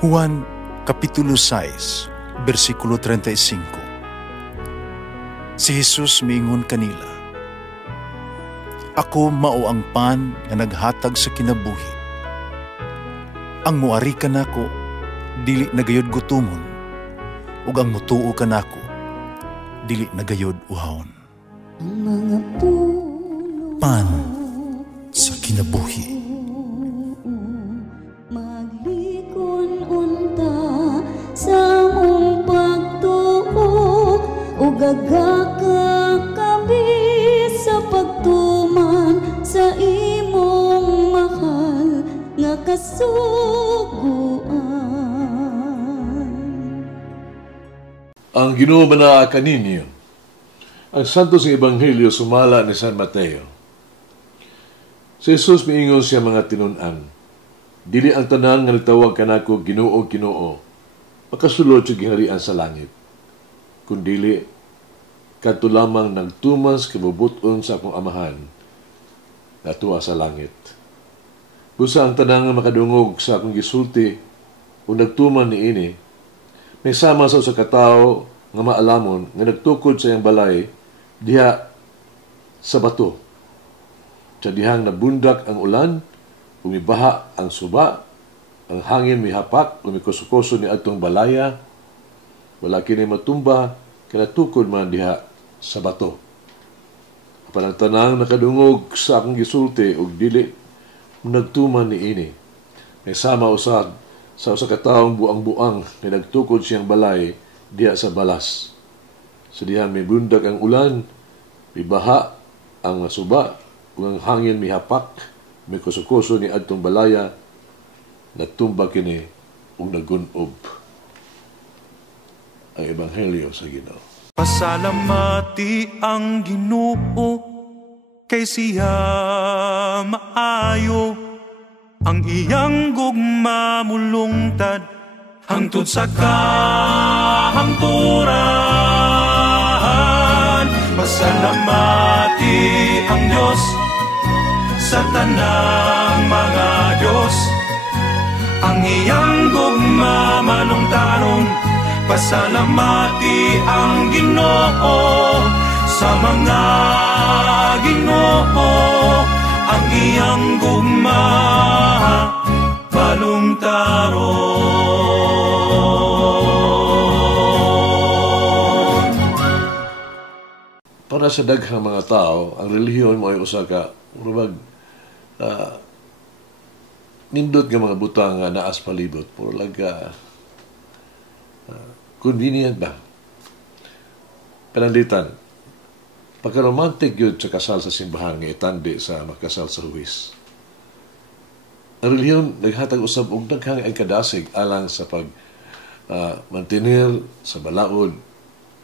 Juan Kapitulo 6, versikulo 35. Si Jesus miingon kanila, "Ako mao ang pan nga naghatag sa kinabuhi. Ang muari kanako dili nagayod gutomon, ug ang mutuo kanako dili nagayod uhawon." Ang mga puno Pan sa kinabuhi. maglikon unta sa mong pagtuo ug gagakabi sa pagtuman sa imong mahal nga kasuguan. Ang Ginoo manaa kaninyo. Ang Santos ng Ebanghelyo sumala ni San Mateo. Si Jesus miingon siya mga tinun-an, "Dili ang tanan nga nagtawag kanako Ginoo, Ginoo, makasulod sa gingharian sa langit. Kundili, kadto lamang nagtuman sa kabubuton sa akong amahan, natuwa sa langit. Busa ang tanan nga makadungog sa akong gisulti o nagtuman niini, may sama sa usa ka tawo nga maalamon nga nagtukod sa iyang balay diha sa bato. Sa dihang nabundak ang ulan, umibaha ang suba, ang hangin mihapak, umikusukoso ni atong balaya, wala kini matumba, kinatukod man diha sa bato. Apan ang tanang nakadungog sa akong gisulti ug dili nagtuman niini. May sama usad sa usa ka taong buang-buang nga nagtukod siyang balay diha sa balas. Sa dihang may bundak ang ulan, mibaha ang suba, ug ang hangin mihapak, may kusukoso ni adtong balaya, natumba kini ug nagunob. Ang Ebanghelyo sa Ginoo. Pasalamati ang Ginoo kay siya maayo, ang iyang gugma mulungtad hangtod sa kahangturan. Pasalamati ang Diyos sa tanang mga Diyos, ang iyang gugma malungtaron. Pasalamati ang Ginoo sa mga Ginoo, ang iyang gugma malungtaron. Para sa daghang mga tao, ang relihiyon mo ay usa ka murag nindot nga mga butang nga naas palibot, puro lang convenient ba? Pananglitan, pagka-romantic yun sa kasal sa simbahan nga itandi sa magkasal sa huwis. Ang relihiyon naghatag usab og daghang ang kadasig alang sa pag mantenir sa balaod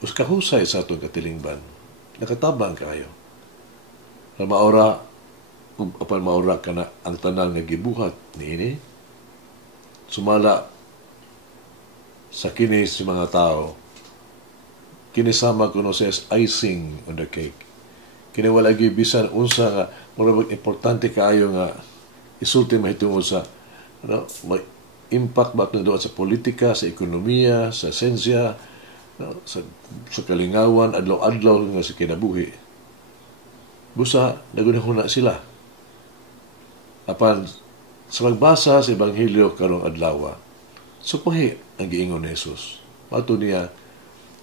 us kahusay sa atong katilingban. Nakatabang kayo. Maura, kung apan maura ka na ang tanan nga gibuhat niini, sumala sa kini si mga tao, kinisama kuno sa icing on the cake. Kini wala gibisan unsa nga murag importante kaayo nga isulti mahitungod sa may impact ba doon sa politika, sa ekonomiya, sa sensya, sa kalingawan, adlaw-adlaw nga sa kinabuhi. Busa, nagunahuna sila. Apan, sa magbasa sa Ebanghelyo karong adlaw, supahi ang giingon ni Jesus. Mato niya,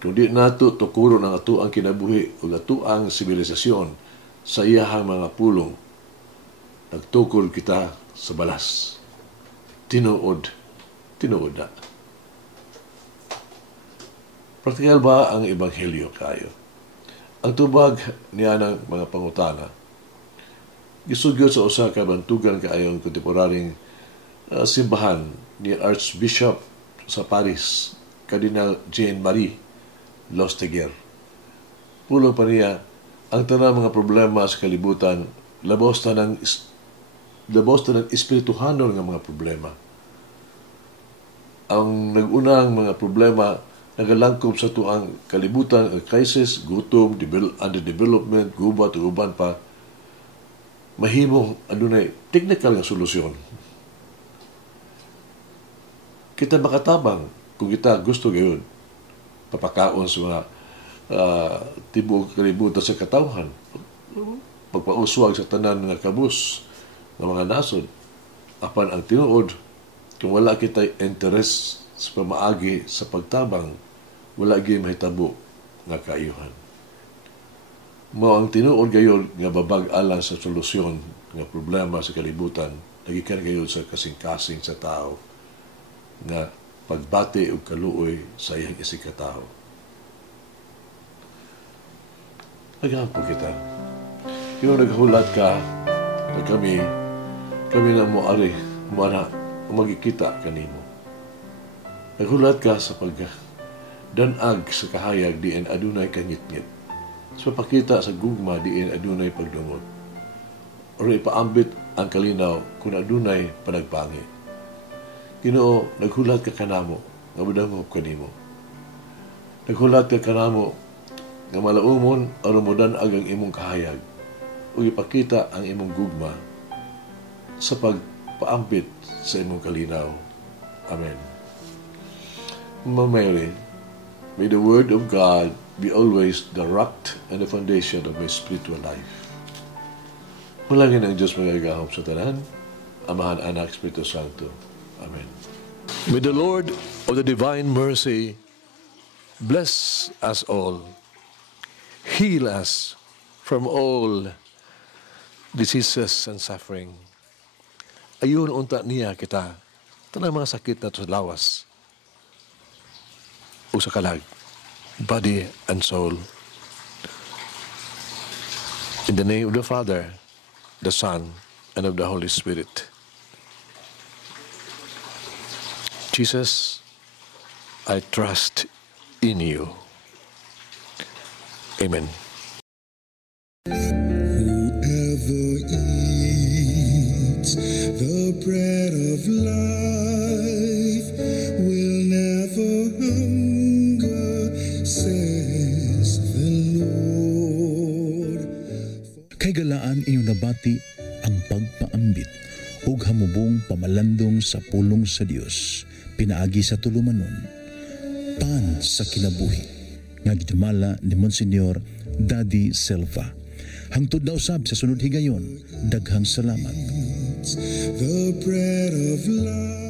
kung di nato tukuro ng ato ang kinabuhi o ato ang sibilisasyon sa iyahang mga pulong, nagtukol kita sa balas. Tinuod na. Praktikal ba ang Ebanghelyo kayo? Ang tubag niya ng mga pangutana, gisugyo sa usa ka bantugan kaayong kontemporaryong simbahan ni Archbishop sa Paris, Cardinal Jean-Marie Lustiger. Pulo pa niya, ang tanang mga problema sa kalibutan, labos na ng espirituhanon ng mga problema. Ang nagunang mga problema nagalangkob sa tuang kalibutan, ang crisis, gutom, underdevelopment, gubat, uban pa, mahimong adunay technical nga solusyon. kita makatabang kung kita gusto gayon papakaon sa mga tibuok kalibutan sa katawhan, pagpauswag sa tanan nga kabus ng mga nasod. Apan ang tinuod, kung wala kita interes sa pamaagi sa pagtabang, wala gyud mahitabo nga kaayuhan. Mao ang tinuod gayon nga babag alang sa solusyon nga problema sa kalibutan, nagikan gayon sa kasing-kasing sa tao nga pagbati og kaluoy sa iyang isikatawo. Naghapo kita. Kung naghulat ka na kami na moari, magkikita kanimo. Naghulat ka sa pagdanag sa kahayag diin adunay kanyit-nyit. Sa pakita sa gugma diin adunay pagdumot. O ipaambit ang kalinaw kung adunay panagpangi. Ginoo, naghulat ka kanamo, nga madangop kanimo. Naghulat ka kanamo, nga malaumon o mudanag ang imong kahayag o ipakita ang imong gugma sa pagpaampit sa imong kalinaw. Amen. Mama Mary, may the Word of God be always the rock and the foundation of my spiritual life. Malangin ang Diyos magagahom sa tanan, Amahan, Anak, Espiritu Santo. Amen. May the Lord of the divine mercy bless us all, heal us from all diseases and suffering. Ayun unta niya kita, tanang mga sakit na sa lawas o sa kalag, body and soul. In the name of the Father, the Son, and of the Holy Spirit. Jesus, I trust in you. Amen. Whoever eats the bread of life will never hunger, says the Lord. Kay galaan inyong nabati ang pagpaambit ug hamubong pamalandong sa pulong sa Dios, pinaagi sa tulumanon, pan sa kinabuhi, nga gidumala ni Monsignor Daddy Silva. Hangtod na usab sa sunod higayon, daghang salamat. The bread of life.